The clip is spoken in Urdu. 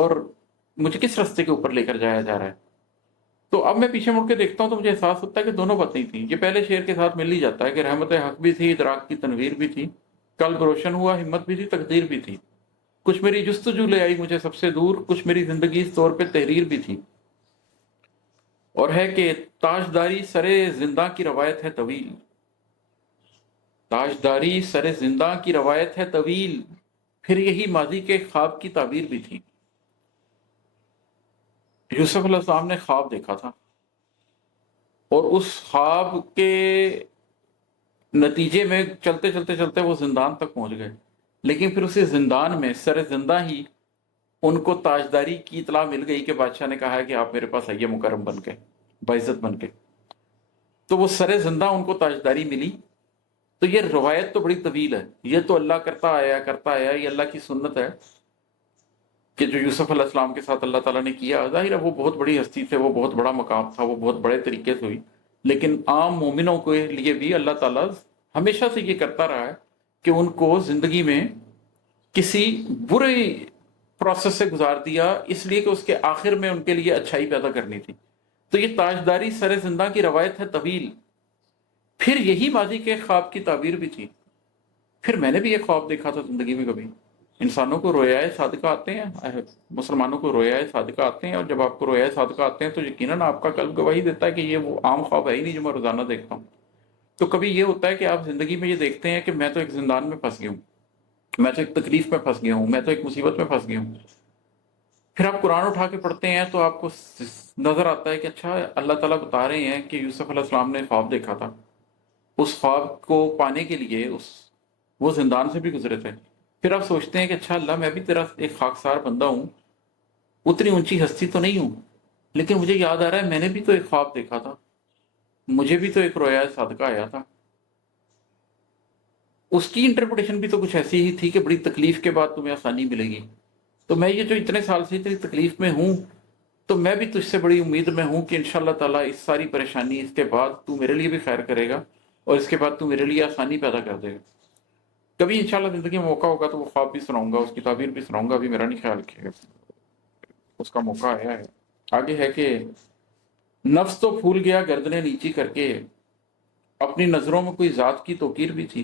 اور مجھے کس راستے کے اوپر لیکر جایا جا رہا ہے. تو اب میں پیچھے مڑ کے دیکھتا ہوں تو مجھے احساس ہوتا ہے کہ دونوں باتیں تھیں. یہ پہلے شعر کے ساتھ مل ہی جاتا ہے کہ رحمت حق بھی تھی، ادراک کی تنویر بھی تھی، قلب روشن ہوا، ہمت بھی تھی، تقدیر بھی تھی. کچھ میری جستجو لے آئی مجھے سب سے دور، کچھ میری زندگی اس طور پہ تحریر بھی تھی. اور ہے کہ تاجداری سرے زندہ کی روایت ہے طویل، تاجداری سرے زندہ کی روایت ہے طویل، پھر یہی ماضی کے خواب کی تعبیر بھی تھی. یوسف علیہ السلام نے خواب دیکھا تھا اور اس خواب کے نتیجے میں چلتے چلتے چلتے وہ زندان تک پہنچ گئے. لیکن پھر اسی زندان میں سر زندہ ہی ان کو تاجداری کی اطلاع مل گئی کہ بادشاہ نے کہا ہے کہ آپ میرے پاس آئیے مکرم بن کے، باعزت بن کے. تو وہ سر زندہ ان کو تاجداری ملی. تو یہ روایت تو بڑی طویل ہے، یہ تو اللہ کرتا آیا، یہ اللہ کی سنت ہے کہ جو یوسف علیہ السلام کے ساتھ اللہ تعالیٰ نے کیا. ظاہر ہے وہ بہت بڑی ہستی تھے، وہ بہت بڑا مقام تھا، وہ بہت بڑے طریقے سے ہوئی. لیکن عام مومنوں کے لیے بھی اللہ تعالیٰ ہمیشہ سے یہ کرتا رہا ہے کہ ان کو زندگی میں کسی برے پروسیس سے گزار دیا، اس لیے کہ اس کے آخر میں ان کے لیے اچھائی پیدا کرنی تھی. تو یہ تاجداری سر زندہ کی روایت ہے طویل، پھر یہی ماضی کے خواب کی تعبیر بھی تھی. پھر میں نے بھی ایک خواب دیکھا تھا زندگی میں. کبھی انسانوں کو رویائے صادقہ آتے ہیں، مسلمانوں کو رویائے صادقہ آتے ہیں، اور جب آپ کو رویائے صادقہ آتے ہیں تو یقیناً آپ کا قلب گواہی دیتا ہے کہ یہ وہ عام خواب ہے ہی نہیں جو میں روزانہ دیکھتا ہوں. تو کبھی یہ ہوتا ہے کہ آپ زندگی میں یہ دیکھتے ہیں کہ میں تو ایک زندان میں پھنس گیا ہوں، میں تو ایک تکلیف میں پھنس گیا ہوں، میں تو ایک مصیبت میں پھنس گیا ہوں. پھر آپ قرآن اٹھا کے پڑھتے ہیں تو آپ کو نظر آتا ہے کہ اچھا اللہ تعالیٰ بتا رہے ہیں کہ یوسف علیہ السلام نے خواب دیکھا تھا، اس خواب کو پانے کے لیے وہ زندان سے بھی گزرے تھے. پھر آپ سوچتے ہیں کہ اچھا اللہ میں بھی تیرا ایک خاکسار بندہ ہوں، اتنی اونچی ہستی تو نہیں ہوں، لیکن مجھے یاد آ رہا ہے میں نے بھی تو ایک خواب دیکھا تھا، مجھے بھی تو ایک رویا صادقہ آیا تھا. اس کی انٹرپریٹیشن بھی تو کچھ ایسی ہی تھی کہ بڑی تکلیف کے بعد تمہیں آسانی ملے گی. تو میں یہ جو اتنے سال سے اتنی تکلیف میں ہوں، تو میں بھی تجھ سے بڑی امید میں ہوں کہ انشاءاللہ تعالیٰ اس ساری پریشانی اس کے بعد تو میرے لیے بھی خیر کرے گا، اور اس کے بعد تو میرے لیے آسانی پیدا کر دے گا. کبھی انشاءاللہ زندگی میں موقع ہوگا تو وہ خواب بھی سناؤں گا، اس کی تعبیر بھی سناؤں گا. ابھی میرا نہیں خیال کہ اس کا موقع آیا ہے. آگے ہے کہ نفس تو پھول گیا گردنیں نیچی کر کے، اپنی نظروں میں کوئی ذات کی توقیر بھی تھی.